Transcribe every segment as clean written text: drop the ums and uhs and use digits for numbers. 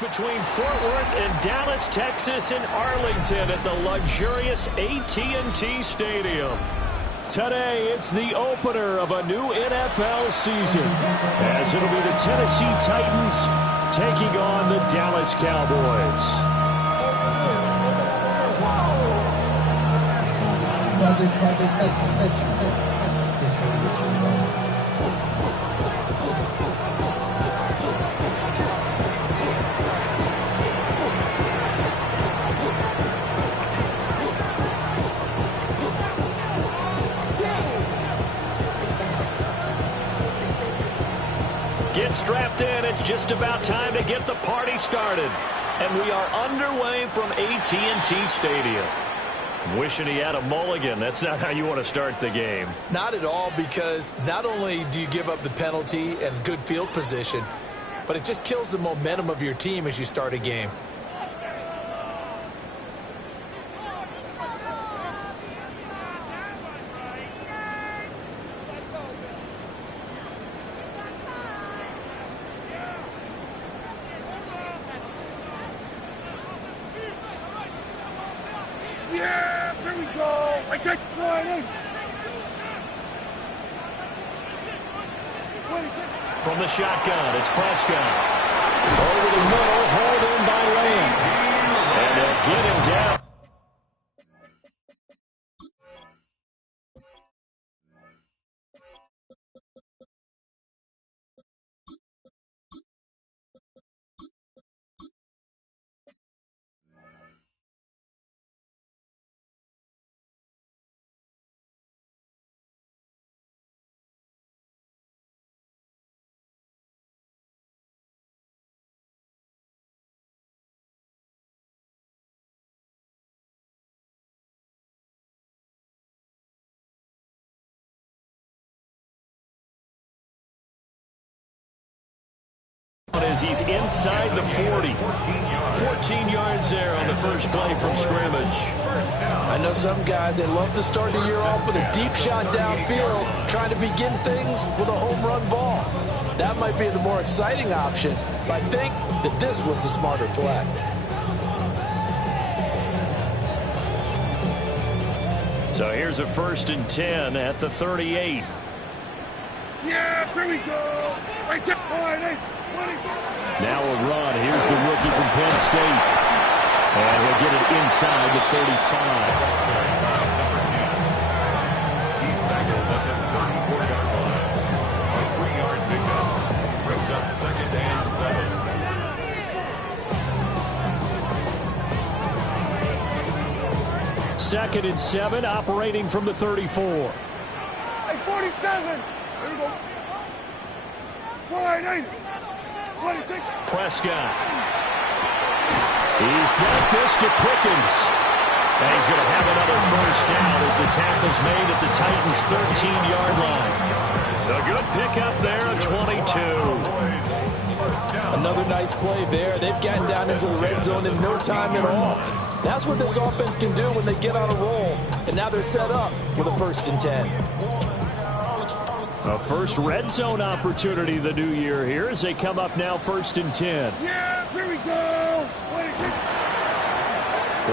between Fort Worth and Dallas, Texas, and Arlington at the luxurious AT&T Stadium. Today, it's the opener of a new NFL season, as it'll be the Tennessee Titans taking on the Dallas Cowboys. Get strapped in. It's just about time to get the party started. And we are underway from AT&T Stadium. Wishing he had a mulligan. That's not how you want to start the game. Not at all, because not only do you give up the penalty and good field position, but it just kills the momentum of your team as you start a game. Yeah, here we go. I take one in. From the shotgun, it's Prescott. Over the middle, hauled in by Lane. And they'll get him down. As he's inside the 40. 14 yards there on the first play from scrimmage. I know some guys, they love to start the year off with a deep shot downfield, trying to begin things with a home run ball. That might be the more exciting option, but I think that this was the smarter play. So here's a 1st and 10 at the 38. Yeah, here we go. I take one in. Now a run. Here's the rookie from Penn State. And he'll get it inside the 35. He's tackled at the 34-yard line. A 3-yard pickup brings up 2nd and 7. 2nd and 7, operating from the 34. Hey, 47. Here we go. One in. Prescott. He's got this to Pickens. And he's going to have another first down as the tackle's made at the Titans' 13-yard line. A good pickup there at 22. Another nice play there. They've gotten down into the red zone in no time at all. That's what this offense can do when they get on a roll. And now they're set up with a 1st and 10. A first red zone opportunity the new year here as they come up now 1st and 10. Yeah, here we go.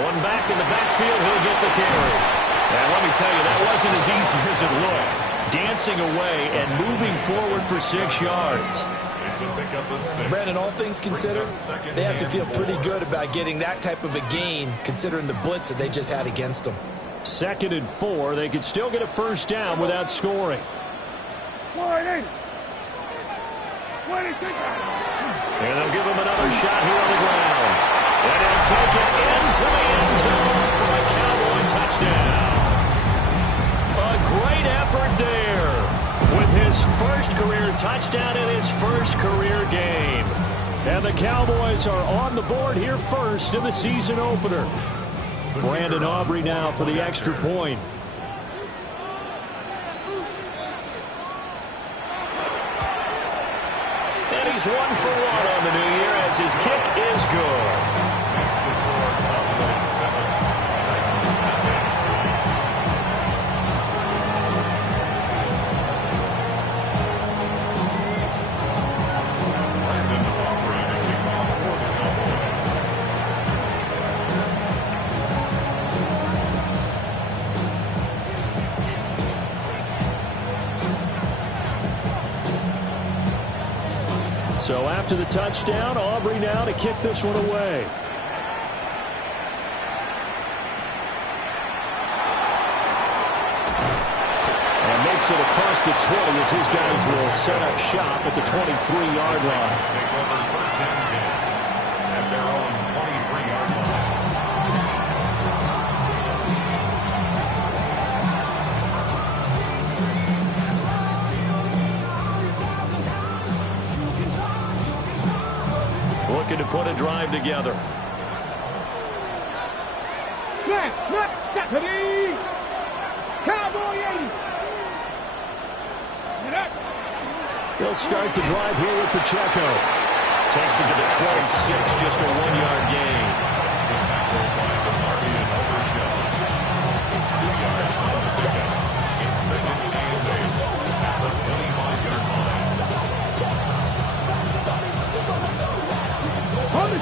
One back in the backfield, he'll get the carry. And let me tell you, that wasn't as easy as it looked. Dancing away and moving forward for 6 yards. Brandon, all things considered, they have to feel pretty good about getting that type of a gain, considering the blitz that they just had against them. 2nd and 4, they could still get a first down without scoring. And they'll give him another shot here on the ground. And he'll take it into the end zone for a Cowboy touchdown. A great effort there with his first career touchdown in his first career game. And the Cowboys are on the board here first in the season opener. Brandon Aubrey now for the extra point. And he's 1 for 1 on the new year as his kick is good. So after the touchdown, Aubrey now to kick this one away. And makes it across the 20 as his guys will set up shop at the 23-yard line. Take over first and 10 at their own 23-yard line. Looking to put a drive together. Cowboy 80. He'll start the drive here with Pacheco. Takes it to the 26, just a 1-yard gain. The tackle by DeMarvin and overshot. 2 yards on the pickup. It's second and 8 at the 25-yard line.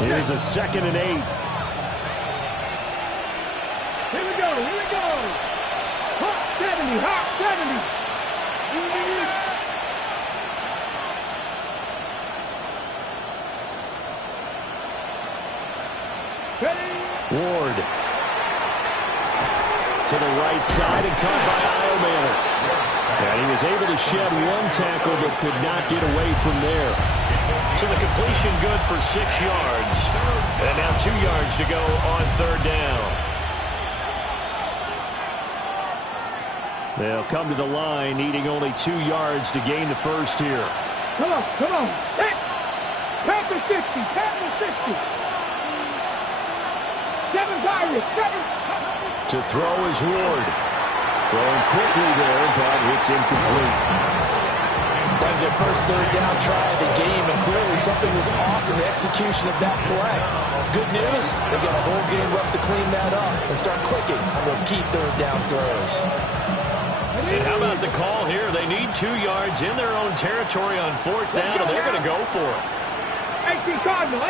Here's a second and 8. Here we go. Hot 70. Ward to the right side and caught by Iomanner. And he was able to shed one tackle but could not get away from there. So the completion good for 6 yards. And now 2 yards to go on third down. They'll come to the line needing only 2 yards to gain the first here. Come on. Panther 60. 7 Pirates. 7. To throw is Ward. Throwing quickly there, but it's incomplete. That was their first third down try of the game, and clearly something was off in the execution of that play. Good news, they've got a whole game left to clean that up and start clicking on those key third down throws. And how about the call here? They need 2 yards in their own territory on fourth down, and they're going to go for it. 18 Cardinal.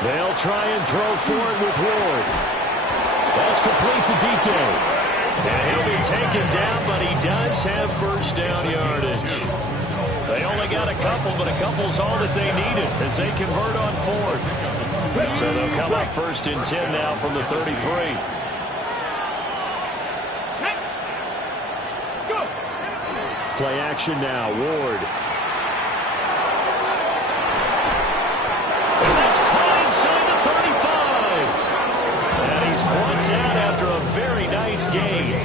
They'll try and throw for it with Ward. That's complete to DK. And he'll be taken down, but he does have first down yardage. They only got a couple, but a couple's all that they needed as they convert on fourth. So they'll come up first and 10 now from the 33. Play action now, Ward. And that's caught inside the 35. And he's brought down after a very nice gain.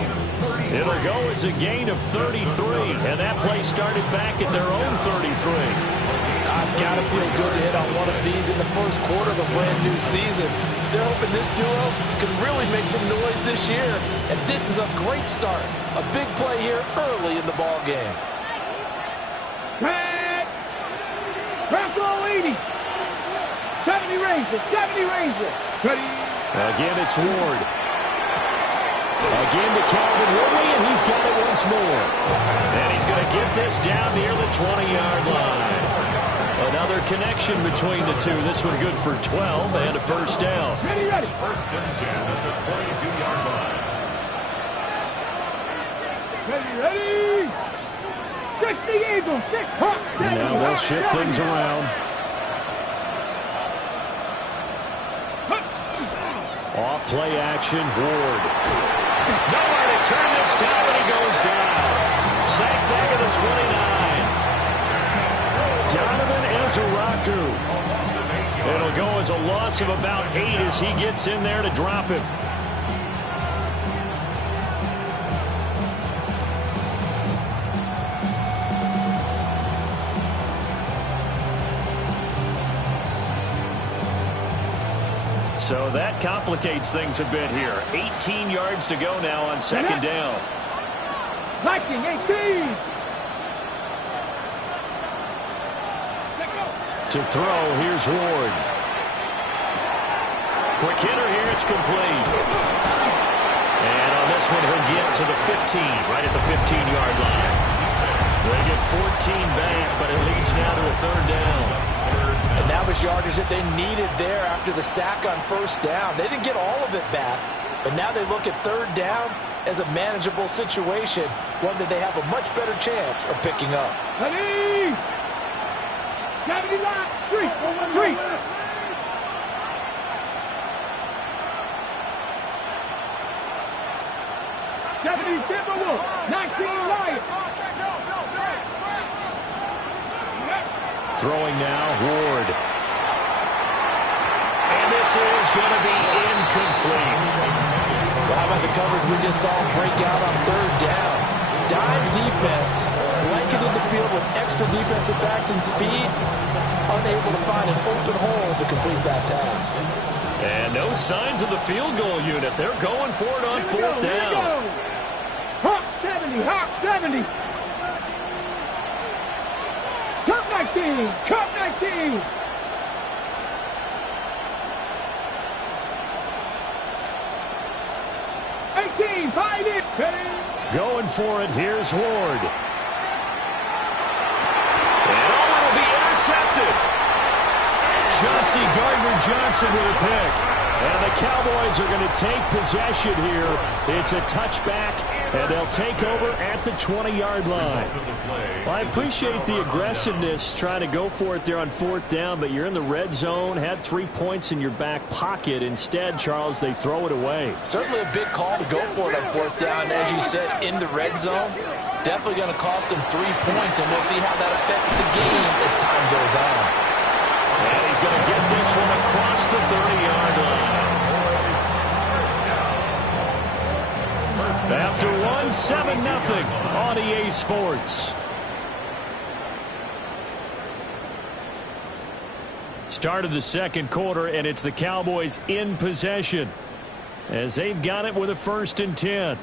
It'll go as a gain of 33, and that play started back at their own 33. It's got to feel good to hit on one of these in the first quarter of a brand new season. They're hoping this duo can really make some noise this year, and this is a great start. A big play here early in the ball game. Bronco 80. 70 Ranger. Again, it's Ward. Again to Calvin Ridley, and he's got it once more. And he's going to get this down near the 20-yard line. Another connection between the two. This one good for 12 and a first down. Ready. First and 10 at the 22-yard line. Ready. 60 Eagles. 6 Hawks. Now they'll shift things around. Off play action, Ward. Nowhere to turn this time, and he goes down. Sacked back at the 29. Donovan Ezeraku. It'll go as a loss of about 8 as he gets in there to drop him. So that complicates things a bit here. 18 yards to go now on second down. Viking 18. To throw, here's Ward. Quick hitter here, it's complete. And on this one, he'll get to the 15, right at the 15-yard line. They get 14 back, but it leads now to a third down. And that was yardage that they needed there after the sack on first down. They didn't get all of it back, but now they look at third down. as a manageable situation, one that they have a much better chance of picking up. Ready? 70 line, 3. 70 Timberwolves, 19 Lions. Throwing now, Ward. And this is going to be incomplete. Well, how about the coverage we just saw break out on third down? Dime defense, blanketed the field with extra defensive backs and speed, unable to find an open hole to complete that pass. And no signs of the field goal unit. They're going for it on fourth down. Hawk 70, Hawk 70. Cup 19, Cup 19. Find it. Going for it. Here's Ward. And it'll be intercepted. Chauncey Gardner-Johnson with a pick. And the Cowboys are going to take possession here. It's a touchback, and they'll take over at the 20-yard line. Well, I appreciate the aggressiveness trying to go for it there on fourth down, but you're in the red zone, had 3 points in your back pocket. Instead, Charles, they throw it away. Certainly a big call to go for it on fourth down. As you said, in the red zone, definitely going to cost them 3 points, and we'll see how that affects the game as time goes on. And he's going to get this one across the 30-yard line. After one, 7-0 on EA Sports. Start of the second quarter, and it's the Cowboys in possession as they've got it with a 1st and 10.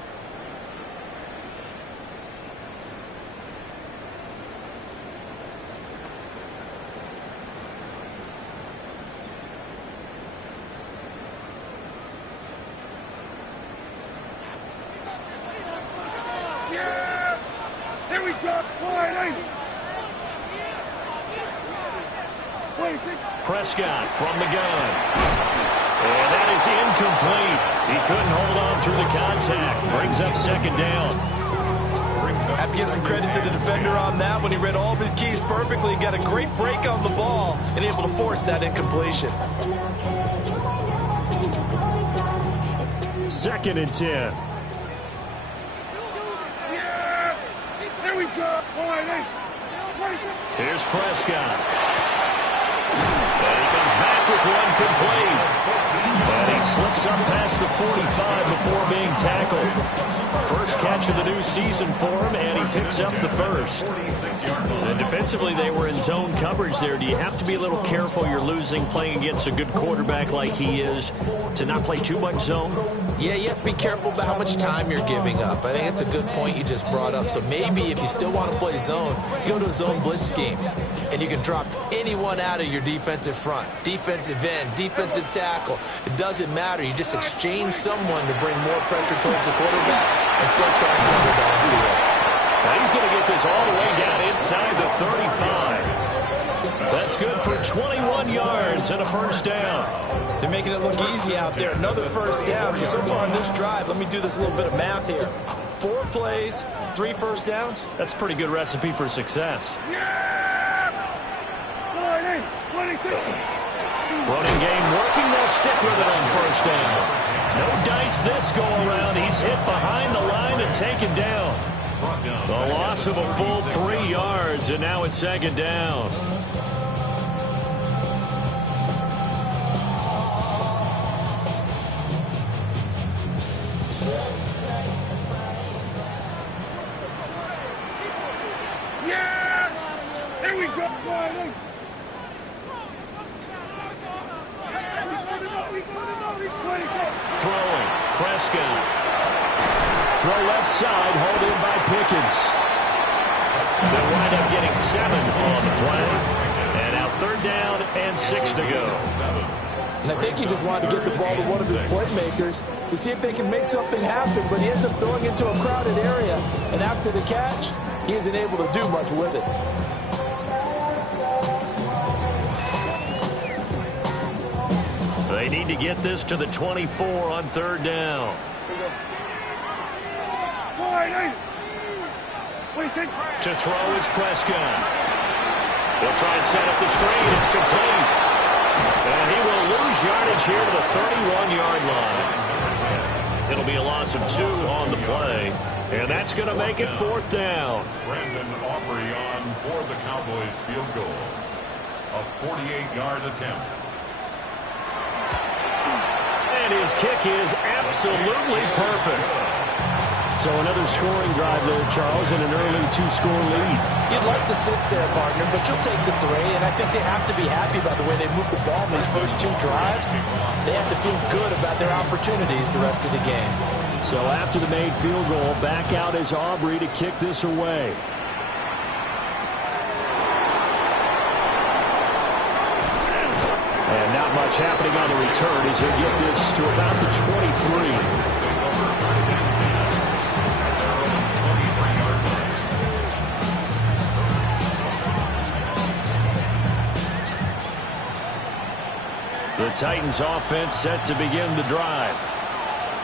Prescott from the gun. And that is incomplete. He couldn't hold on through the contact. Brings up 2nd down. Have to give some credit to the defender on that when he read all of his keys perfectly. Got a great break on the ball and able to force that incompletion. 2nd and 10. Here we go. Here's Prescott. And he comes back with one complete. And he slips up past the 45 before being tackled. First catch of the new season for him, and he picks up the first. And defensively, they were in zone coverage there. Do you have to be a little careful? You're losing, playing against a good quarterback like he is, to not play too much zone? Yeah, you have to be careful about how much time you're giving up. I think it's a good point you just brought up. So maybe if you still want to play zone, you go to a zone blitz game, and you can drop anyone out of your defensive front, defensive end, defensive tackle. It doesn't matter. You just exchange someone to bring more pressure towards the quarterback and still try and cover downfield. Now he's going to get this all the way down inside the 35. That's good for 21 yards and a 1st down. They're making it look easy out there. Another 1st down. So far on this drive, let me do this little bit of math here. 4 plays, 3 1st downs. That's a pretty good recipe for success. Running game working. They'll stick with it on 1st down. No dice this go around. He's hit behind the line and taken down. The loss of a full 3 yards, and now it's 2nd down. Here we go. Throwing. Prescott. Throw left side, hauled in by Pickens. They'll wind up getting 7 on the play. And now 3rd down and 6 to go. And I think he just wanted to get the ball to one of his playmakers to see if they can make something happen, but he ends up throwing into a crowded area. And after the catch, he isn't able to do much with it. They need to get this to the 24 on 3rd down. What do you think? To throw is Prescott. They'll try and set up the screen. It's complete. And he will lose yardage here to the 31-yard line. It'll be a loss of 2 on the play. And that's going to make it 4th down. Brandon Aubrey on for the Cowboys field goal. A 48-yard attempt. And his kick is absolutely perfect. So another scoring drive there, Charles, and an early 2-score lead. You'd like the 6 there, partner, but you'll take the 3, and I think they have to be happy about the way they moved the ball in these first 2 drives. They have to feel good about their opportunities the rest of the game. So after the made field goal, back out is Aubrey to kick this away. And not much happening on the return as he'll get this to about the 23. The Titans offense set to begin the drive.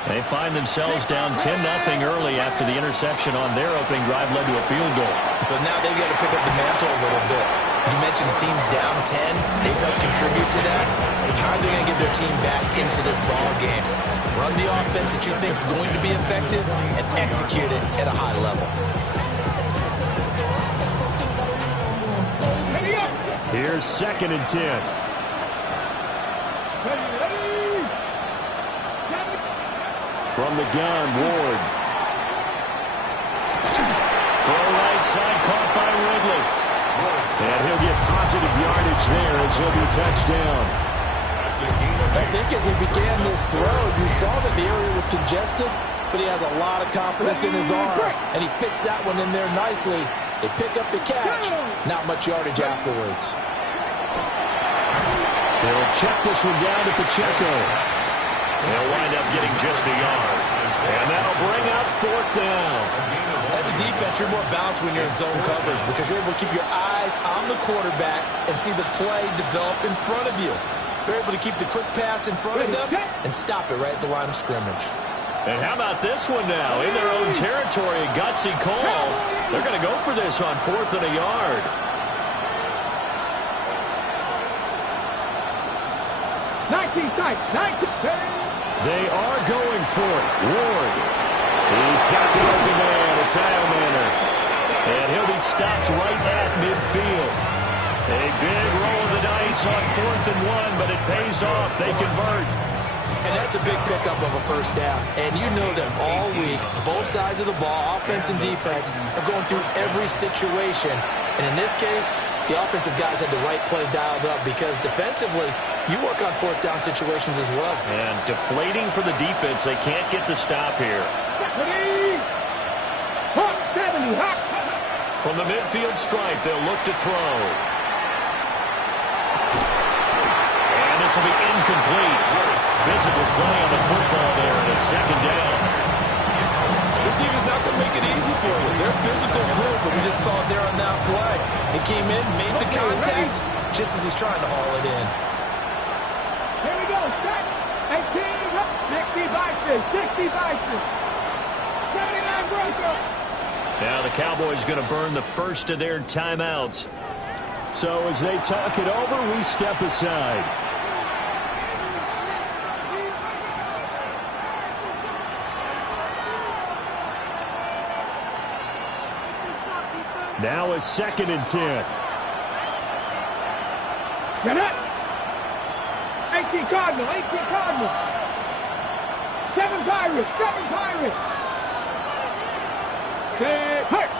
They find themselves down 10-0 early after the interception on their opening drive led to a field goal. So now they've got to pick up the mantle a little bit. You mentioned the team's down 10. They've helped contribute to that. How are they going to get their team back into this ball game? Run the offense that you think is going to be effective and execute it at a high level. Here's 2nd and 10. From the gun, Ward. Throw right side, caught by Ridley. And he'll get positive yardage there as he'll be touched down. I think as he began this throw, you saw that the area was congested, but he has a lot of confidence in his arm, and he fits that one in there nicely. They pick up the catch. Not much yardage afterwards. They'll check this one down to Pacheco. They'll wind up getting just a yard. And that'll bring up 4th down. As a defense, you're more balanced when you're in zone coverage because you're able to keep your eyes on the quarterback and see the play develop in front of you. You're able to keep the quick pass in front of them and stop it right at the line of scrimmage. And how about this one now? In their own territory, a gutsy call. They're going to go for this on 4th and a yard. They are going for it. Ward. He's got the open man. It's Heilmanner. And he'll be stopped right at midfield. A big roll of the dice on 4th and 1, but it pays off. They convert. And that's a big pickup of a first down. And you know that all week, both sides of the ball, offense and defense, are going through every situation. And in this case, the offensive guys had the right play dialed up because defensively, you work on 4th down situations as well. And deflating for the defense. They can't get the stop here. From the midfield stripe, they'll look to throw. And this will be incomplete. Physical play on the football there, and it's 2nd down. This team is not going to make it easy for you. They're a physical group, and we just saw it there on that play. He came in, made the contact, just as he's trying to haul it in. Here we go. Set. 18. 60 Bison. 60 Bison. 79 Broncos. Now the Cowboys going to burn the first of their timeouts. So as they talk it over, we step aside. Now a 2nd and 10. Get it. 18 Cardinal. 18 Cardinal. 7 Pirates. 7 Pirates. 6. Hurt.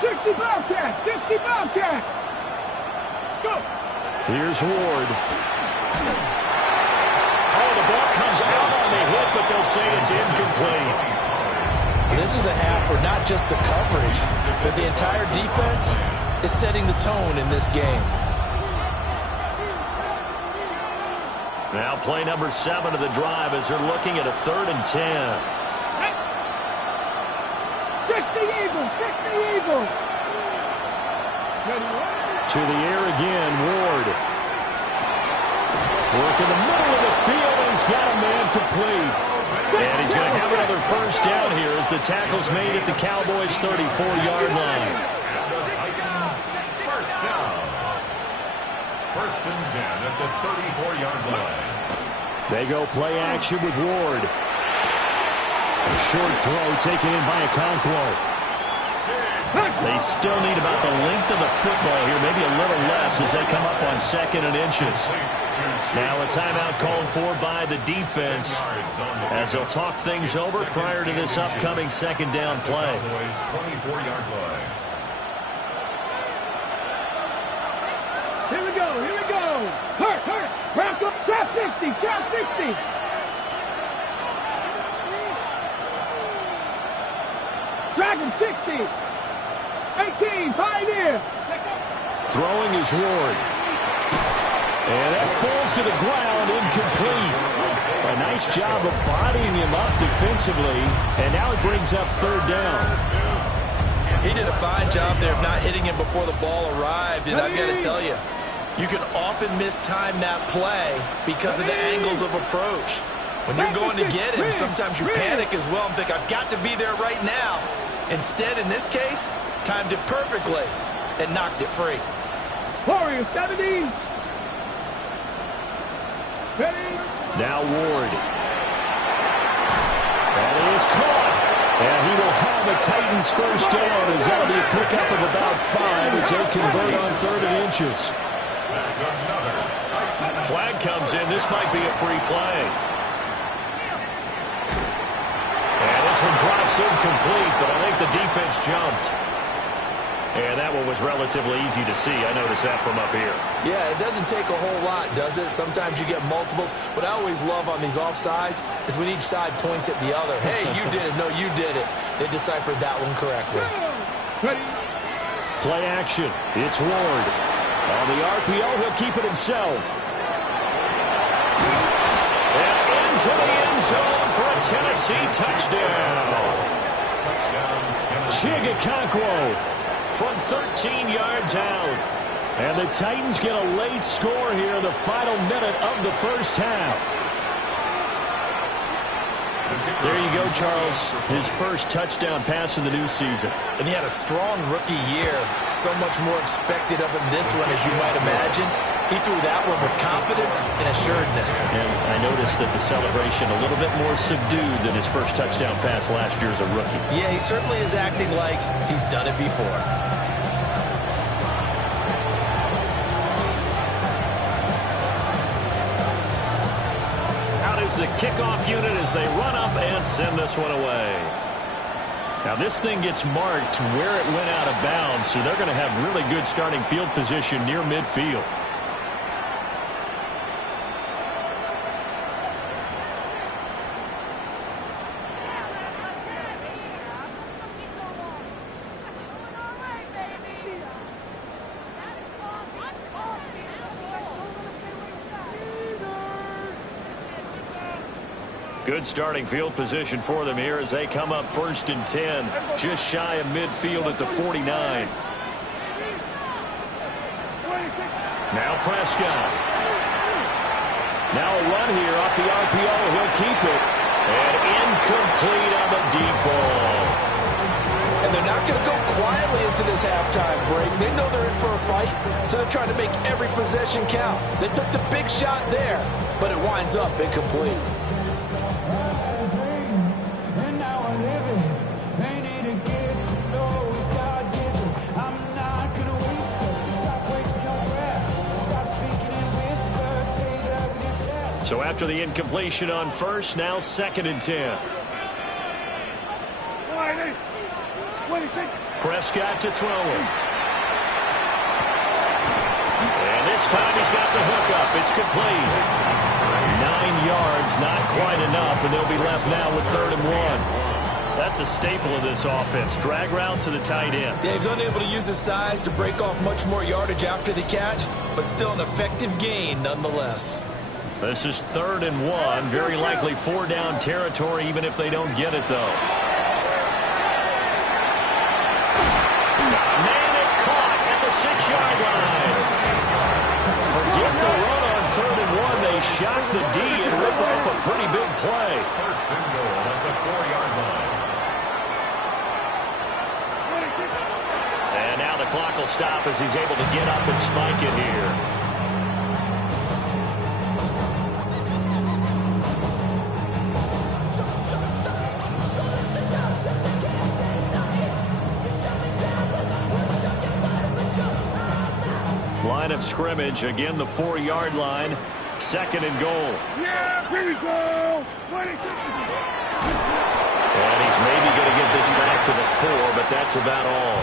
60 Bobcats. 60 Bobcats. Let's go. Here's Ward. Oh, the ball comes out on the hit, but they'll say it's incomplete. This is a half where not just the coverage, but the entire defense is setting the tone in this game. Now play number 7 of the drive as they're looking at a 3rd and 10. 60 Eagles. 60 Eagles. To the air again, Ward. Work in the middle of the field, and he's got a man complete. And he's going to have another first down here as the tackle's made at the Cowboys' 34-yard line. And the Titans, first down. First and 10 at the 34-yard line. They go play action with Ward. A short throw taken in by Okonkwo. They still need about the length of the football here, maybe a little less as they come up on 2nd and inches. Now a timeout called for by the defense as they'll talk things over prior to this upcoming 2nd down play. 24-yard line. Here we go, here we go. Hurt. Wrap up, trap 60, trap 60. Dragon 60. 18, Pioneer. Throwing is Ward. And that falls to the ground, incomplete. A nice job of bodying him up defensively, and now it brings up 3rd down. He did a fine job there of not hitting him before the ball arrived, and I've got to tell you, you can often mistime that play because of the angles of approach. When you're going to get him, sometimes you panic as well and think, I've got to be there right now. Instead, in this case, timed it perfectly and knocked it free. Warrior 70. Ready. Now Ward. That is caught. And he will have a Titans first down as that'll be a pickup of about 5 as they convert on 3rd and inches. That's another Titans. Flag comes in. This might be a free play. And this one drops incomplete, but I think the defense jumped. And that one was relatively easy to see. I noticed that from up here. Yeah, it doesn't take a whole lot, does it? Sometimes you get multiples. What I always love on these offsides is when each side points at the other. Hey, you did it. No, you did it. They deciphered that one correctly. Ready. Play action. It's Ward. On the RPO, he'll keep it himself. And into the end zone for a Tennessee touchdown. Touchdown, Tennessee. Okonkwo from 13 yards out. And the Titans get a late score here in the final minute of the first half. There you go, Charles. His first touchdown pass of the new season. And he had a strong rookie year. So much more expected of him this one, as you might imagine. He threw that one with confidence and assuredness. And I noticed that the celebration a little bit more subdued than his first touchdown pass last year as a rookie. Yeah, he certainly is acting like he's done it before. Out is the kickoff unit as they run up and send this one away. Now this thing gets marked where it went out of bounds, so they're going to have really good starting field position near midfield. Good starting field position for them here as they come up 1st and 10, just shy of midfield at the 49. Now Prescott. Now a run here off the RPO. He'll keep it. And incomplete on the deep ball. And they're not going to go quietly into this halftime break. They know they're in for a fight, so they're trying to make every possession count. They took the big shot there, but it winds up incomplete. So after the incompletion on first, now 2nd and 10. Prescott to throw it. And this time he's got the hook up. It's complete. 9 yards, not quite enough, and they'll be left now with 3rd and 1. That's a staple of this offense. Drag route to the tight end. Yeah, he's unable to use his size to break off much more yardage after the catch, but still an effective gain nonetheless. This is 3rd and 1. Very likely 4-down territory, even if they don't get it, though. Man, it's caught at the 6-yard line. Forget the run on 3rd and 1. They the D and rip off a pretty big play. First and goal at the 4-yard line. And now the clock will stop as he's able to get up and spike it here. Line of scrimmage, again the 4-yard line, second and goal. Yeah, here we go. And he's maybe going to get this back to the 4, but that's about all.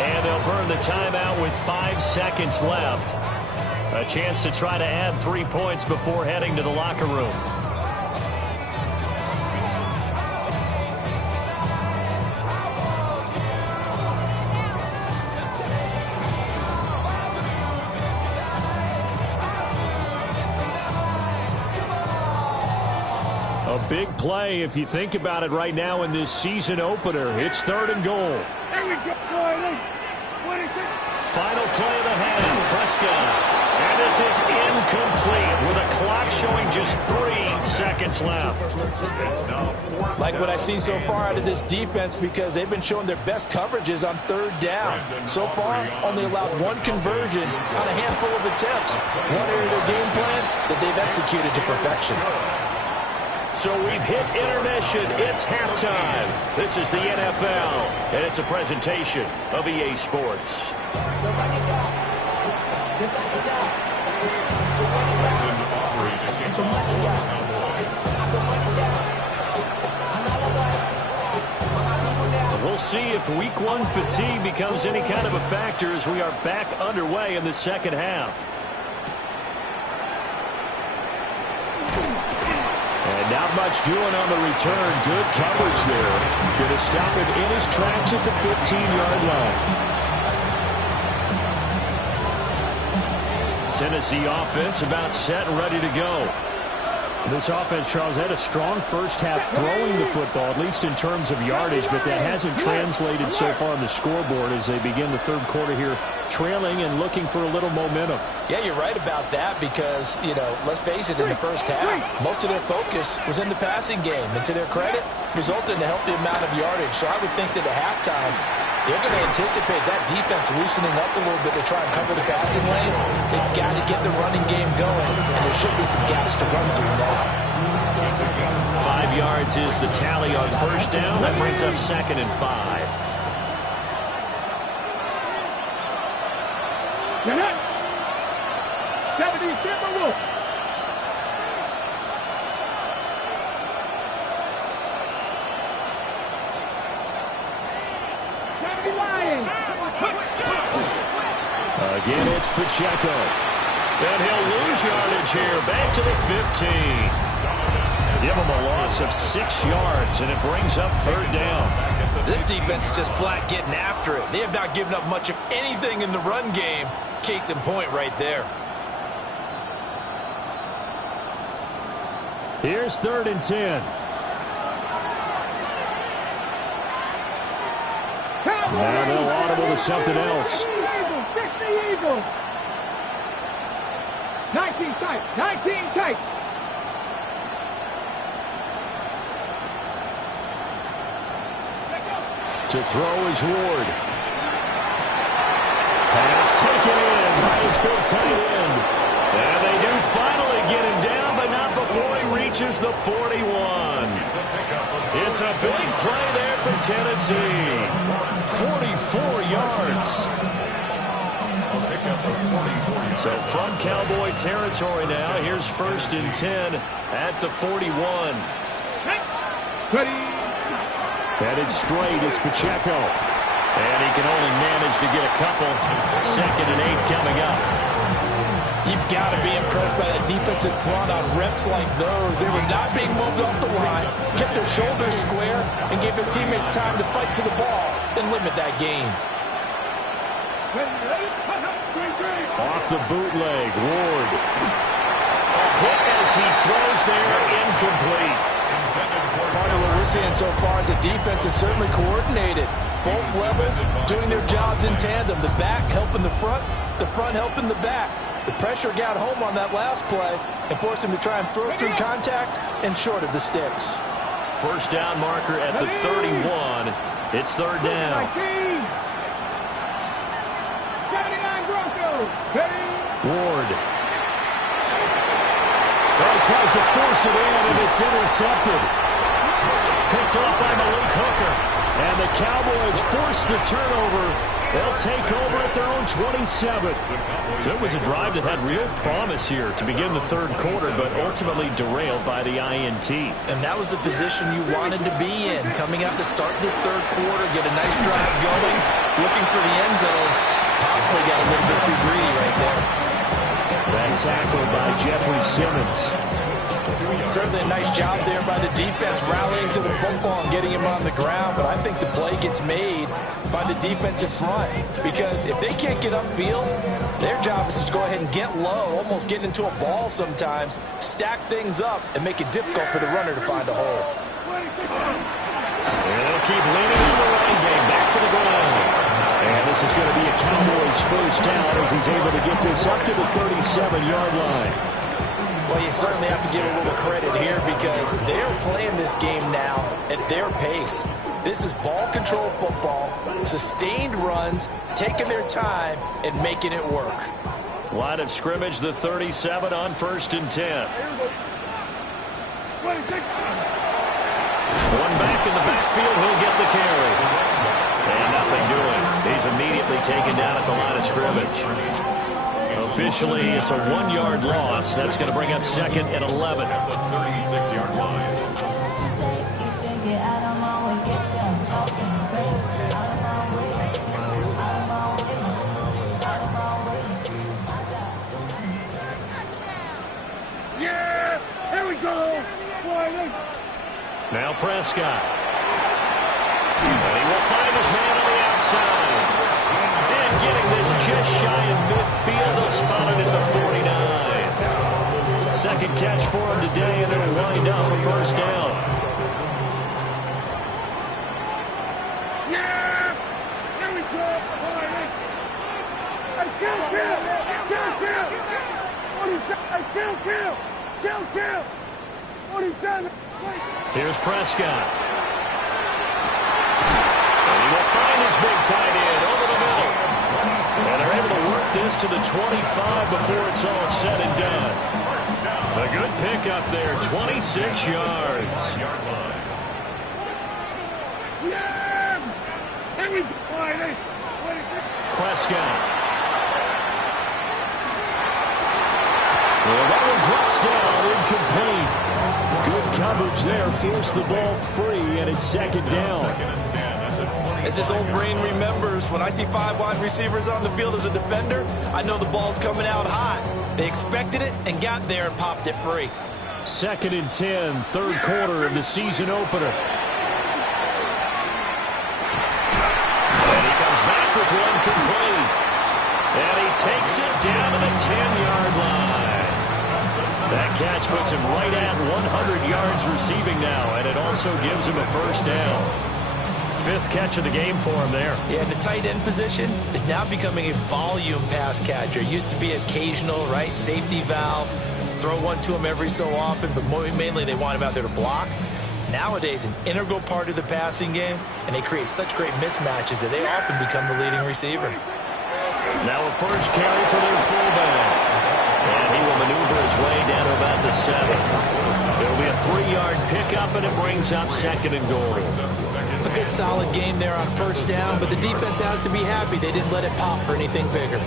And they'll burn the timeout with 5 seconds left. A chance to try to add 3 points before heading to the locker room. A big play if you think about it right now in this season opener. It's third and goal. There we go. 26. Final play of the half. Prescott. And this is incomplete with a clock showing just 3 seconds left. It's now 4th Like what down I've seen so far out of this defense, because they've been showing their best coverages on third down. So far, only allowed 1 conversion on a handful of attempts. One area of their game plan that they've executed to perfection. So we've hit intermission. It's halftime. This is the NFL, and it's a presentation of EA Sports. Brendan Aubrey to kick off for the Cowboys. We'll see if Week 1 fatigue becomes any kind of a factor as we are back underway in the second half. And not much doing on the return. Good coverage there. Going to stop him in his tracks at the 15-yard line. Tennessee offense about set and ready to go. This offense, Charles, had a strong first half throwing the football, at least in terms of yardage, but that hasn't translated so far on the scoreboard as they begin the third quarter here, trailing and looking for a little momentum. Yeah, you're right about that because, let's face it, in the first half, most of their focus was in the passing game. And to their credit, resulted in a healthy amount of yardage. So I would think that at halftime, they're going to anticipate that defense loosening up a little bit to try and cover the passing lanes. They've got to get the running game going, and there should be some gaps to run through now. 5 yards is the tally on first down. That brings up second and 5. Get it. 70 Timberwolves. Again, it's Pacheco. And he'll lose yardage here. Back to the 15. Give him a loss of 6 yards, and it brings up third down. This defense is just flat getting after it. They have not given up much of anything in the run game. Case in point right there. Here's third and 10. Now they'll audible to something else. Fix the Eagles. 19 tight. 19 tight. To throw is Ward. Pass taken in by his big tight end. And they do finally get him down, but not before he reaches the 41. It's a big play there for Tennessee. 44 yards. So from Cowboy territory now, here's first and 10 at the 41. Headed straight, it's Pacheco. And he can only manage to get a couple. Second and 8 coming up. You've got to be impressed by that defensive front on reps like those. They were not being moved off the line, kept their shoulders square, and gave their teammates time to fight to the ball and limit that gain. Off the bootleg, Ward. A hit as he throws there, incomplete. Part of what we're seeing so far is the defense is certainly coordinated. Both levels doing their jobs in tandem. The back helping the front helping the back. The pressure got home on that last play and forced him to try and throw through contact and short of the sticks. First down marker at the 31. It's third down. 79 Broncos. Ward. He tries to force it in, and it's intercepted. Picked off by Malik Hooker. And the Cowboys force the turnover. They'll take over at their own 27. So it was a drive that had real promise here to begin the third quarter, but ultimately derailed by the INT. And that was the position you wanted to be in. Coming out to start this third quarter, get a nice drive going, looking for the end zone. Possibly got a little bit too greedy right there. That tackle by Jeffrey Simmons. Certainly a nice job there by the defense rallying to the football and getting him on the ground, but I think the play gets made by the defensive front because if they can't get upfield, their job is to go ahead and get low, almost get into a ball sometimes, stack things up, and make it difficult for the runner to find a hole. And they'll keep leaning on the running game back to the ground. And this is going to be a Cowboys first down as he's able to get this up to the 37-yard line. Well, you certainly have to give a little credit here because they're playing this game now at their pace. This is ball control football, sustained runs, taking their time, and making it work. Line of scrimmage, the 37 on 1st and 10. One back in the backfield, he'll get the carry. And nothing doing. He's immediately taken down at the line of scrimmage. Officially, it's a 1-yard loss. That's going to bring up 2nd and 11. At the 36-yard line. Yeah, here we go. Now Prescott. And he will find his man on the outside. And getting this just shy of midfield, they'll spot it at the 49. Second catch for him today, and it'll wind up a first down. Yeah, here we go. Kill. What is that? Kill. What is that? Here's Prescott. And he will find his big tight end over the middle. And they're able to work this to the 25 before it's all said and done. A good pickup there, 26 yards. Yeah! Here we go. Prescott. Well, that one drops down, incomplete. Good coverage there, forced the ball free, and it's 2nd down. As this old brain remembers, when I see 5 wide receivers on the field as a defender, I know the ball's coming out hot. They expected it and got there and popped it free. 2nd and 10, third quarter of the season opener. And he comes back with one complete. And he takes it down to the 10-yard line. That catch puts him right at 100 yards receiving now, and it also gives him a first down. 5th catch of the game for him there. Yeah, the tight end position is now becoming a volume pass catcher. It used to be occasional, right? Safety valve, throw one to him every so often, but mainly they want him out there to block. Nowadays, an integral part of the passing game, and they create such great mismatches that they often become the leading receiver. Now a first carry for their fullback. And he will maneuver his way down to about the 7. It'll be a 3-yard pickup, and it brings up 2nd and goal. A good solid game there on first down, but the defense has to be happy they didn't let it pop for anything bigger.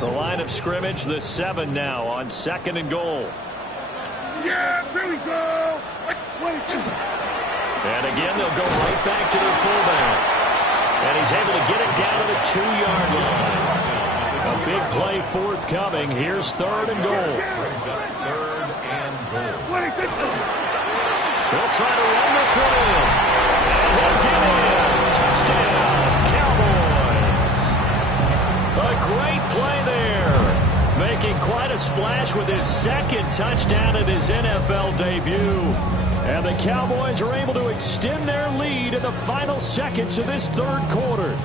The line of scrimmage, the 7 now on 2nd and goal. Yeah, here we go. And again, they'll go right back to their fullback. And he's able to get it down to the 2-yard line. A big play forthcoming. Here's 3rd and goal. 3rd and goal. They'll try to run this one in. And he'll get in. Touchdown, Cowboys. A great play there. Making quite a splash with his 2nd touchdown in his NFL debut. And the Cowboys are able to extend their lead in the final seconds of this third quarter.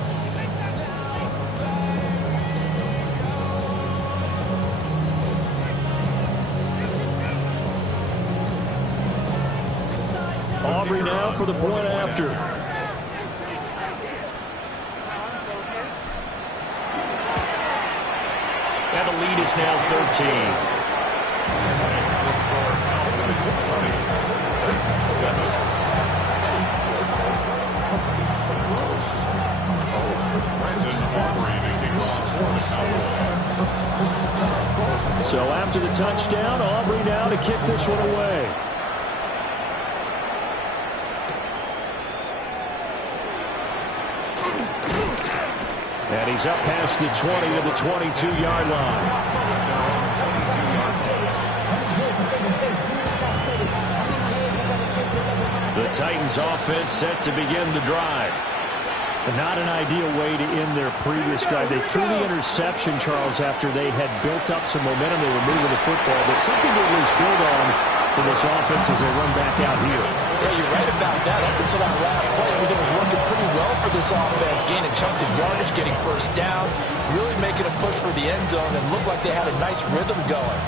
Aubrey now for the point after. And the lead is now 13. So after the touchdown, Aubrey now to kick this one away. And he's up past the 20 to the 22-yard line. The Titans offense set to begin the drive. But not an ideal way to end their previous drive. They threw the interception, Charles, after they had built up some momentum. They were moving the football, but something to at least build on for this offense as they run back out here. Yeah, you're right about that. Up until that last play, everything was working pretty well for this offense, gaining chunks of yardage, getting first downs, really making a push for the end zone, and looked like they had a nice rhythm going.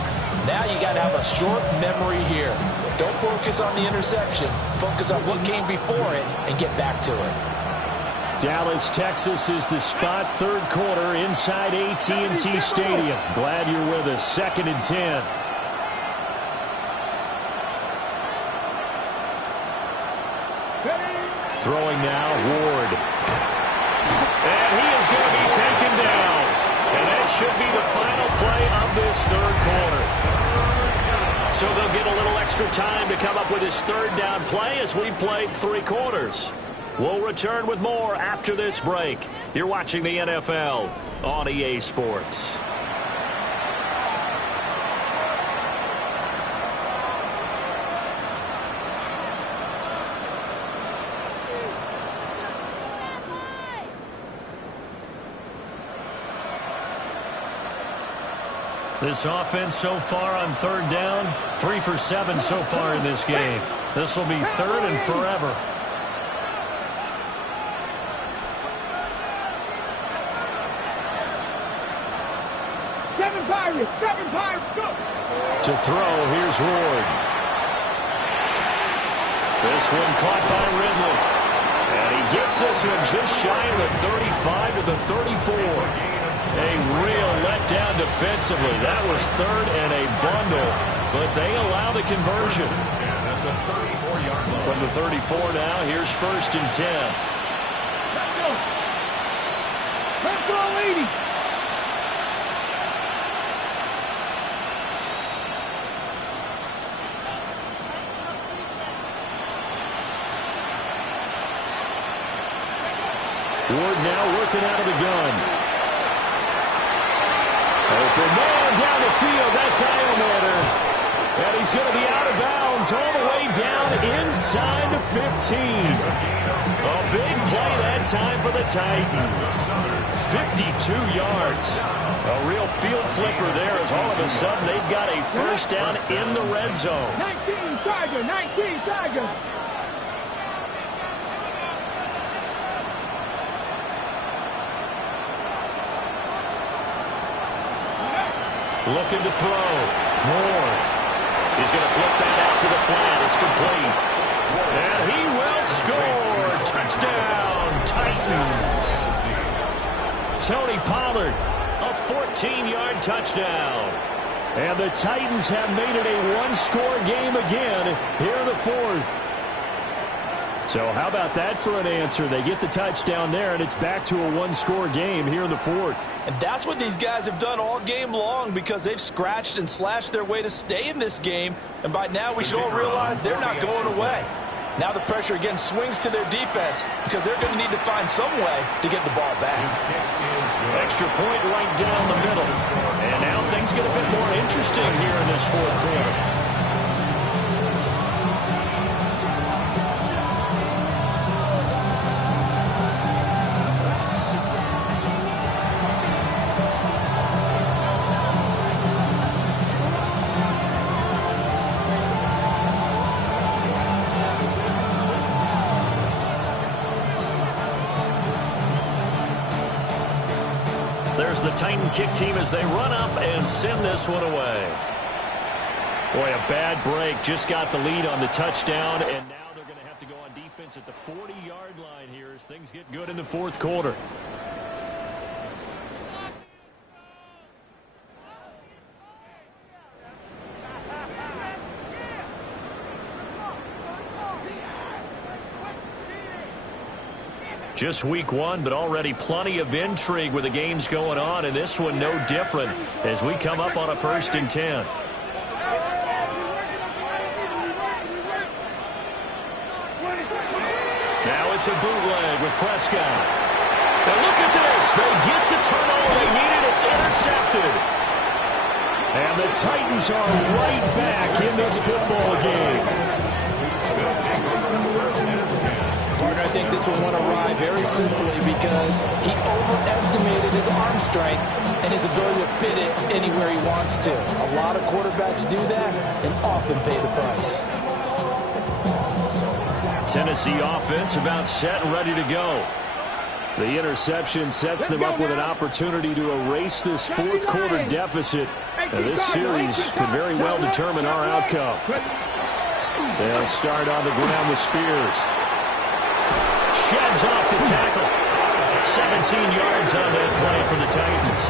Now you got to have a short memory here. Don't focus on the interception. Focus on what came before it and get back to it. Dallas, Texas is the spot. Third quarter inside AT&T Stadium. Glad you're with us. 2nd and 10. Throwing now, Ward. And he is going to be taken down. And that should be the final play of this third quarter. So they'll get a little extra time to come up with his third down play as we've played 3 quarters. We'll return with more after this break. You're watching the NFL on EA Sports. This offense so far on third down, 3 for 7 so far in this game. This will be 3rd and forever. Seven Pirates, go! To throw, here's Ward. This one caught by Ridley. And he gets this one just shy of the 35 to the 34. A real letdown defensively. That was 3rd and a bundle, but they allow the conversion. From the 34 now, here's 1st and 10. Let's go! Let's go, lady! Ward now working out of the gun. Open man down the field. That's Iomatter. And he's going to be out of bounds all the way down inside the 15. A big play that time for the Titans. 52 yards. A real field flipper there as all of a sudden they've got a first down in the red zone. 19 Tiger! Looking to throw. Moore. He's going to flip that out to the flat. It's complete. And he will score. Touchdown, Titans. Tony Pollard, a 14-yard touchdown. And the Titans have made it a one-score game again here in the 4th. So how about that for an answer? They get the touchdown there, and it's back to a one-score game here in the 4th. And that's what these guys have done all game long because they've scratched and slashed their way to stay in this game. And by now we should all realize they're not going away. Now the pressure again swings to their defense because they're going to need to find some way to get the ball back. Extra point right down the middle. And now things get a bit more interesting here in this 4th quarter. Titan kick team as they run up and send this one away. Boy, a bad break. Just got the lead on the touchdown, and now they're going to have to go on defense at the 40-yard line here as things get good in the fourth quarter. Just week one, but already plenty of intrigue with the games going on, and this one no different as we come up on a 1st and 10. Now it's a bootleg with Prescott. And look at this. They get the turnover they needed. It's intercepted. And the Titans are right back in this football game. Partner, I think this will want to ride very simply because he overestimated his arm strength and his ability to fit it anywhere he wants to. A lot of quarterbacks do that and often pay the price. Tennessee offense about set and ready to go. The interception sets them up with an opportunity to erase this fourth quarter deficit. And this series could very well determine our outcome. They'll start on the ground with Spears. Sheds off the tackle. 17 yards on that play for the Titans.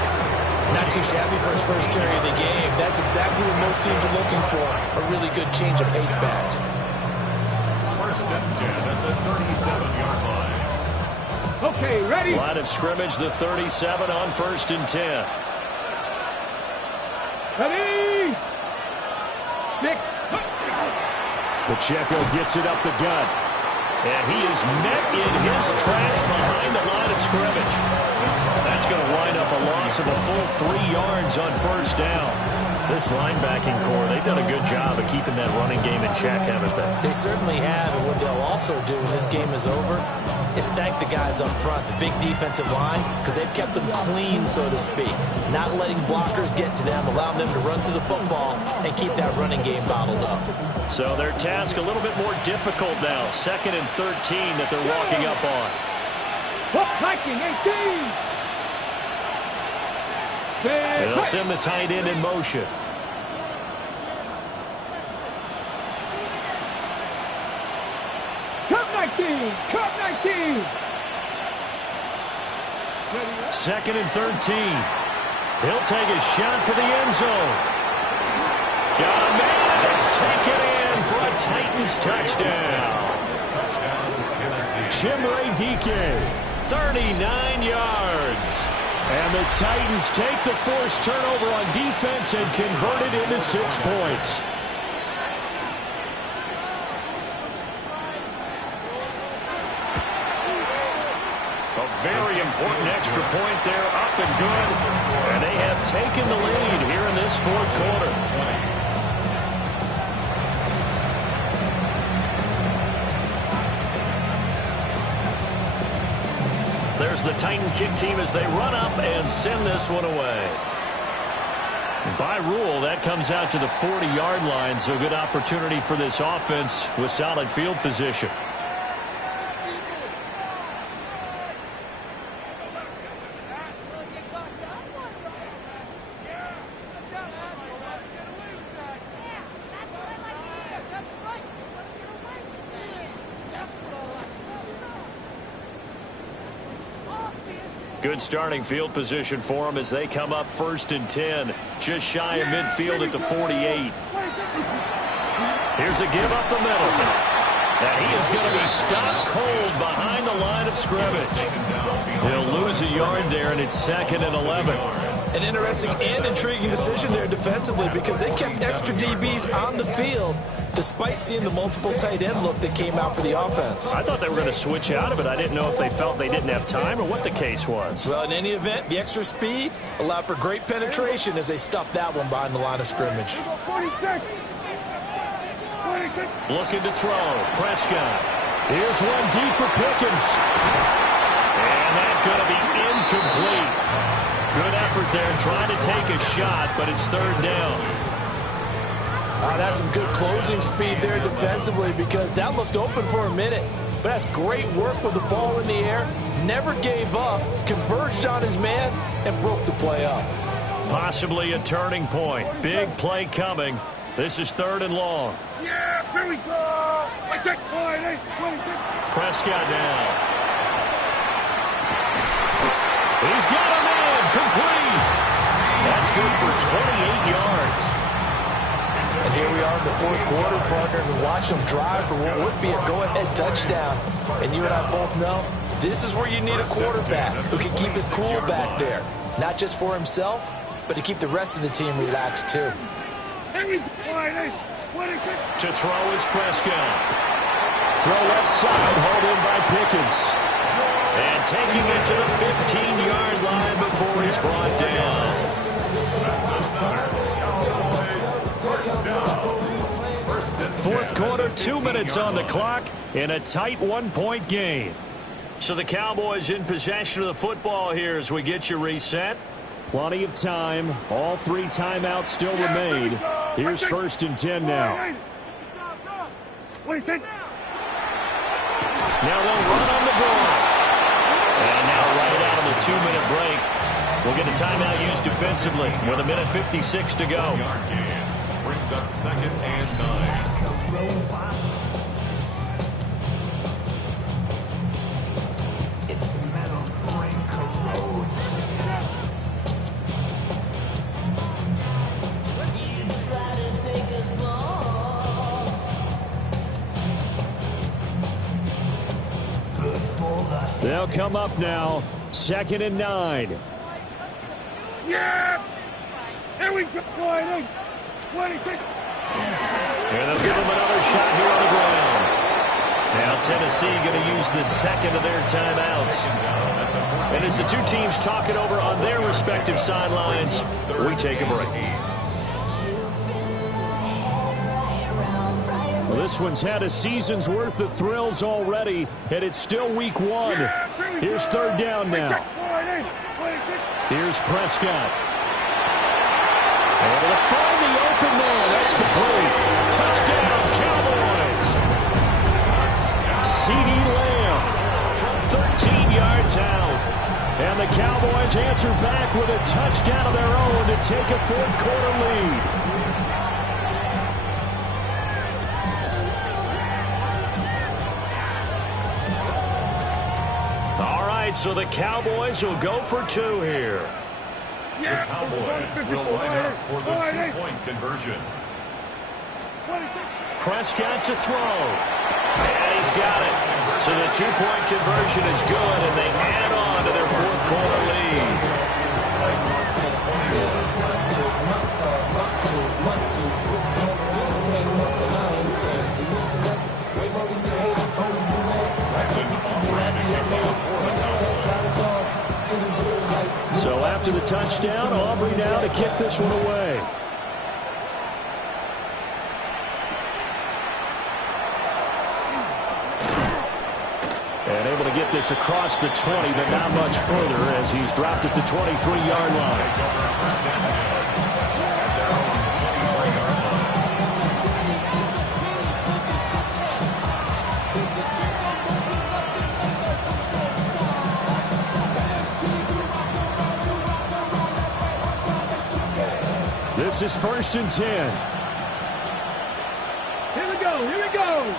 Not too shabby for his first carry of the game. That's exactly what most teams are looking for. A really good change of pace back. 1st and 10 at the 37-yard line. Okay, ready? Line of scrimmage, the 37 on 1st and 10. Ready? 6. Pacheco gets it up the gut. And he is met in his tracks behind the line of scrimmage. That's going to wind up a loss of a full 3 yards on 1st down. This linebacking core, they've done a good job of keeping that running game in check, haven't they? They certainly have, and what they'll also do when this game is over is thank the guys up front, the big defensive line, because they've kept them clean, so to speak. Not letting blockers get to them, allowing them to run to the football and keep that running game bottled up. So their task a little bit more difficult now. 2nd and 13 that they're walking up on. Hiking, 18. They'll send the tight end in motion. Cup 19. Cup 19. 2nd and 13. He'll take a shot for the end zone. Got a man. It's taken in for a Titans touchdown. Chimere Dike. 39 yards. And the Titans take the forced turnover on defense and convert it into 6 points. A very important extra point there, up and good. And they have taken the lead here in this fourth quarter. There's the Titan kick team as they run up and send this one away. By rule, that comes out to the 40-yard line, so good opportunity for this offense with solid field position. Good starting field position for them as they come up 1st and 10. Just shy of midfield at the 48. Here's a give up the middle. And he is going to be stopped cold behind the line of scrimmage. He'll lose a yard there, and it's 2nd and 11. An interesting and intriguing decision there defensively because they kept extra DBs on the field despite seeing the multiple tight end look that came out for the offense. I thought they were going to switch out of it. I didn't know if they felt they didn't have time or what the case was. Well, in any event, the extra speed allowed for great penetration as they stuffed that one behind the line of scrimmage. 46. Looking to throw. Prescott. Here's one deep for Pickens. And that's going to be incomplete. Good effort there trying to take a shot, but it's 3rd down. That's some good closing speed there defensively because that looked open for a minute. but has great work with the ball in the air, never gave up, converged on his man, and broke the play up. Possibly a turning point. Big play coming. This is 3rd and long. Yeah, here we go. Prescott now. He's got him in. Complete. That's good for 28 yards. And here we are in the 4th quarter, partner, and watch them drive for what would be a go-ahead touchdown. And you and I both know this is where you need a quarterback who can keep his cool back there. Not just for himself, but to keep the rest of the team relaxed, too. To throw is Prescott. Throw left side, hauled in by Pickens. And taking it to the 15-yard line before he's brought down. 4th quarter, 2 minutes on the clock in a tight 1-point game. So the Cowboys in possession of the football here as we get you reset. Plenty of time. All 3 timeouts still remain. Here's 1st and 10 now. Now they'll run on the ball. And now right out of the 2-minute break, we'll get a timeout used defensively with 1:56 to go. Brings up 2nd and 9. They'll come up now. 2nd and 9. Yeah! Here we go, boy. 26. And they'll give them another shot here on the ground. Now Tennessee going to use the 2nd of their timeouts. And as the 2 teams talk it over on their respective sidelines, we take a break. Well, this one's had a season's worth of thrills already, and it's still week 1. Here's 3rd down now. Here's Prescott. Able to find the open man. That's complete. Touchdown, Cowboys! CeeDee Lamb From 13 yards out. and the Cowboys answer back with a touchdown of their own to take a 4th quarter lead. All right, so the Cowboys will go for 2 here. The Cowboys will line up for the 2-point conversion. Prescott to throw. And he's got it. So the 2-point conversion is good, and they add on to their 4th quarter lead. So after the touchdown, Aubrey now to kick this one away. And able to get this across the 20, but not much further as he's dropped at the 23-yard line. This is 1st and 10. Here we go, here we go.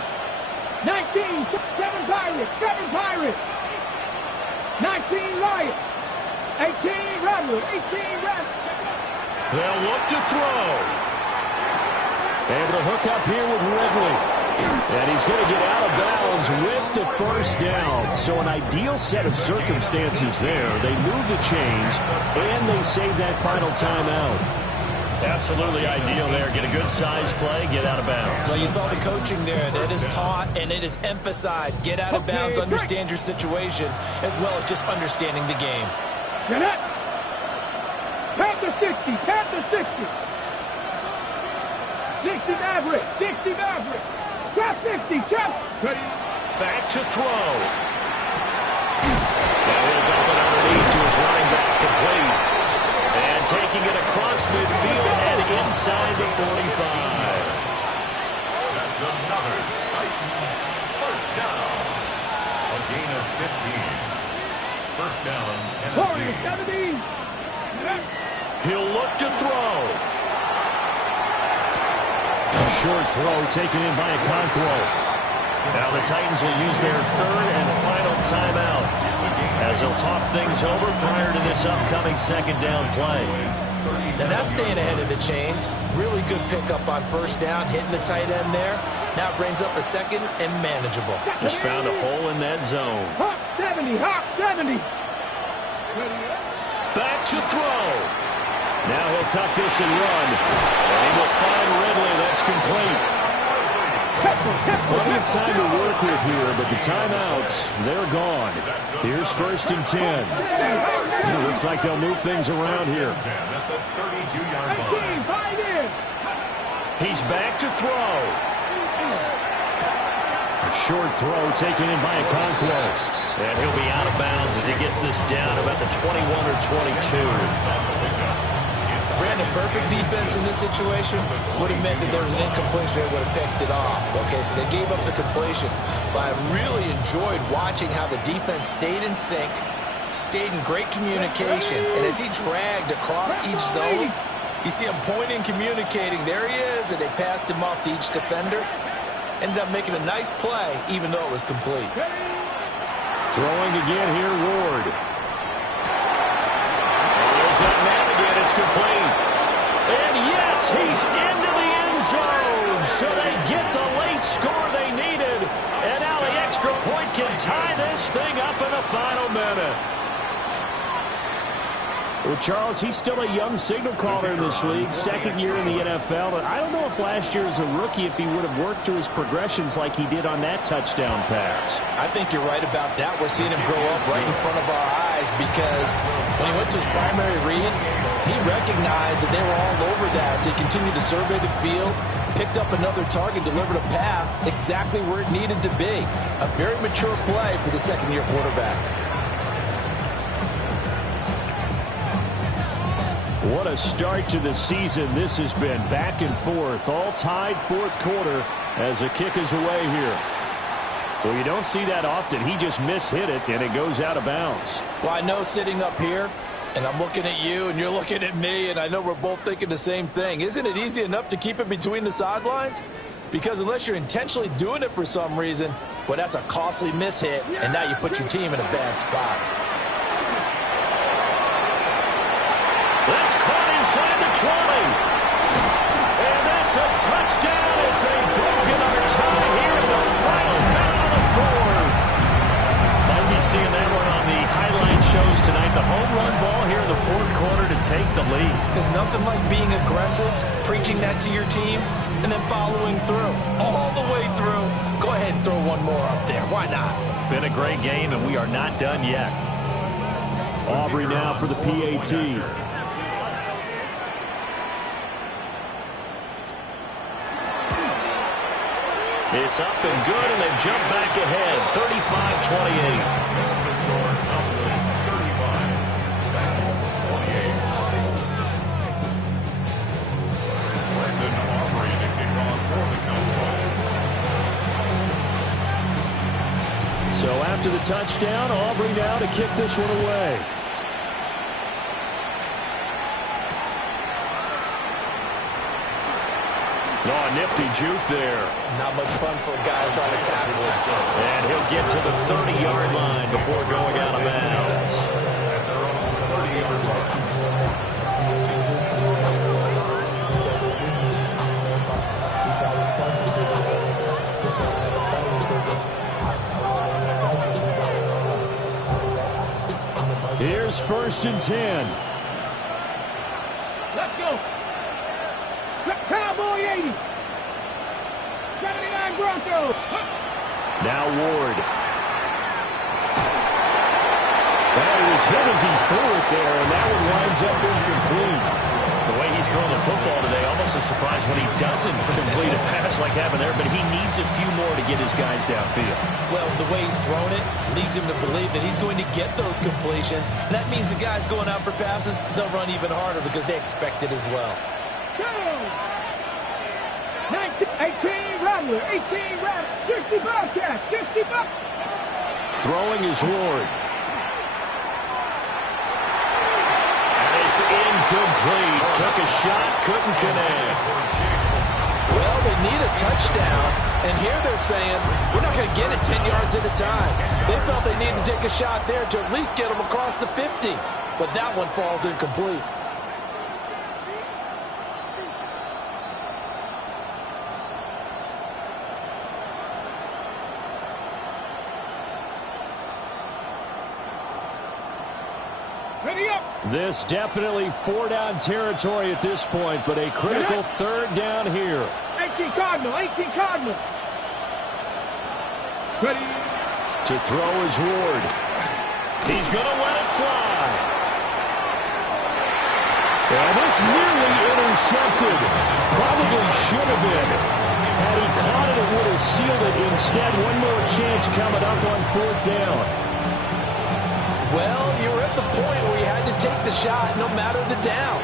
19, 7 Pirates, 7 Pirates. 19 Lions. 18 Rebels, 18 Rebels. They'll look to throw. Able to hook up here with Ridley. And he's going to get out of bounds with the 1st down. So an ideal set of circumstances there. They move the chains, and they save that final timeout. Absolutely ideal there. Get a good size play, get out of bounds. Well, you saw the coaching there. That is taught and it is emphasized. Get out of bounds, understand your situation, as well as just understanding the game. Get it. Panther 60, Panther 60. 60 Maverick, 60 Maverick. Trap 60, trap. Back to throw. Now he'll dump it underneath to his running back, complete. And taking it across midfield and inside the 45. That's another Titans 1st down. gain of 15. First down, Tennessee. He'll look to throw. A short throw taken in by Okonkwo. Now the Titans will use their third and final timeout as they'll talk things over prior to this upcoming second down play. Now that's staying ahead of the chains. Really good pickup on first down, hitting the tight end there. Now it brings up a second and manageable. Just found a hole in that zone. Hawk 70, Hawk 70. Back to throw. Now he'll tuck this and run. And he will find Ridley. That's complete. Plenty of time to work with here, but the timeouts, they're gone. Here's first and 10. It looks like they'll move things around here. He's back to throw. A short throw taken in by Okonkwo. And he'll be out of bounds as he gets this down about the 21 or 22. Brandon, perfect defense in this situation would have meant that there was an incompletion. They would have picked it off. Okay, so they gave up the completion. But I really enjoyed watching how the defense stayed in sync, stayed in great communication. And as he dragged across each zone, you see him pointing, communicating. There he is, and they passed him off to each defender. Ended up making a nice play, even though it was complete. Throwing again here, Ward. There's that man again. It's complete. And yes, he's into the end zone. So they get the late score they needed. And now the extra point can tie this thing up in the final minute. Well, Charles, he's still a young signal caller in this league, second year in the NFL. But I don't know if last year as a rookie, if he would have worked through his progressions like he did on that touchdown pass. I think you're right about that. We're seeing him grow up right in front of our eyes because when he went to his primary read, he recognized that they were all over that. So he continued to survey the field, picked up another target, delivered a pass exactly where it needed to be. A very mature play for the second-year quarterback. What a start to the season this has been. Back and forth, all tied fourth quarter as the kick is away here. Well, you don't see that often. He just mishit it, and it goes out of bounds. Well, I know sitting up here, and I'm looking at you, and you're looking at me, and I know we're both thinking the same thing. Isn't it easy enough to keep it between the sidelines? Because unless you're intentionally doing it for some reason, well, that's a costly mishit, and now you put your team in a bad spot. That's caught inside the 20. And that's a touchdown as they've broken our tie here in the final minute of the fourth. Might be seeing that one on the highlight shows tonight. The home run ball here in the fourth quarter to take the lead. There's nothing like being aggressive, preaching that to your team, and then following through. All the way through. Go ahead and throw one more up there. Why not? Been a great game, and we are not done yet. Aubrey now for the PAT. It's up and good, and they've jumped back ahead, 35-28. So after the touchdown, Aubrey now to kick this one away. Oh, nifty juke there. Not much fun for a guy trying to tackle it. And he'll get to the 30-yard line before going out of bounds. Here's first and 10. Let's go. Cowboy 80. 79 Broncos. Now Ward. Well, he was hit as he threw it there, and that one winds up incomplete. The way he's throwing the football today, almost a surprise when he doesn't complete a pass like happened there, but he needs a few more to get his guys downfield. Well, the way he's thrown it leads him to believe that he's going to get those completions. And that means the guys going out for passes, they'll run even harder because they expect it as well. 19, 18 Rattler, 18 Rattler, 60 Bobcats, 60 Bobcats. Throwing is Ward. And it's incomplete. Took a shot, couldn't connect. Well, they need a touchdown, and here they're saying, we're not going to get it 10 yards at a time. They felt they needed to take a shot there to at least get them across the 50, but that one falls incomplete. Ready up. This definitely 4-down territory at this point, but a critical 3rd down here. 18 Cardinal, 18 Cardinal. Ready. To throw is Ward. He's going to let it fly. And this nearly intercepted. Probably should have been. Had he caught it, it would have sealed it. Instead, one more chance coming up on 4th down. Well, you were at the point where you had to take the shot no matter the down.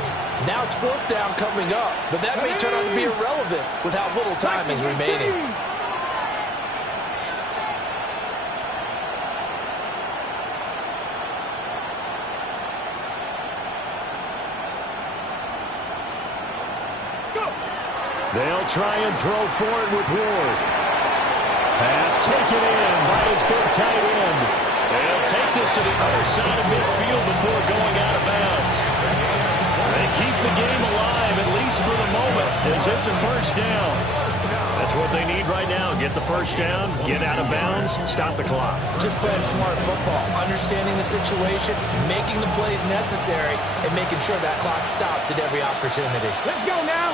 Now it's 4th down coming up, but that may turn out to be irrelevant with how little time is remaining. They'll try and throw for it with Ward. Pass taken in by his big tight end. They'll take this to the other side of midfield before going out of bounds. They keep the game alive, at least for the moment, as it's a 1st down. That's what they need right now. Get the 1st down, get out of bounds, stop the clock. Just playing smart football, understanding the situation, making the plays necessary, and making sure that clock stops at every opportunity. Let's go now.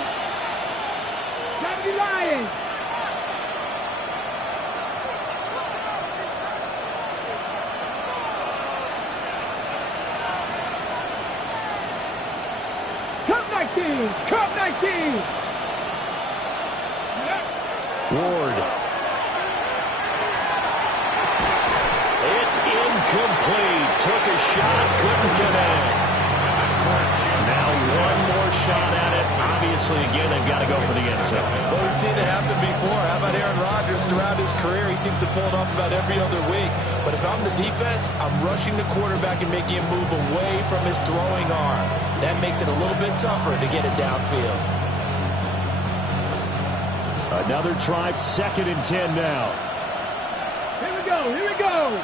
Time to be Lions. Cup 19. Cup 19. Ward. It's incomplete. Took a shot, couldn't connect. Now one more shot at it. Obviously, again, they've got to go for the end zone. Well, we've seen it happen before. How about Aaron Rodgers throughout his career? He seems to pull it off about every other week. But if I'm the defense, I'm rushing the quarterback and making him move away from his throwing arm. That makes it a little bit tougher to get it downfield. Another try, 2nd and 10 now. Here we go. Here we go.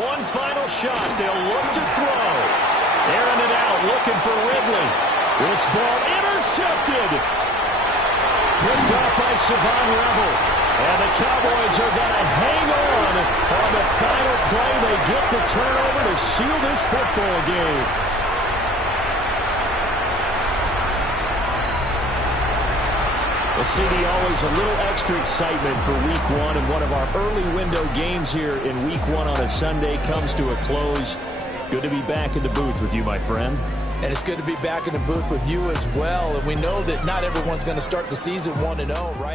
One final shot. They'll look to throw. Airing it out, looking for Ridley. This ball intercepted. Picked up by Savon Rebel. And the Cowboys are going to hang on the final play. They get the turnover to seal this football game. Well, CD, always a little extra excitement for Week 1, and one of our early window games here in Week 1 on a Sunday comes to a close. Good to be back in the booth with you, my friend. And it's good to be back in the booth with you as well. And we know that not everyone's going to start the season 1-0, right?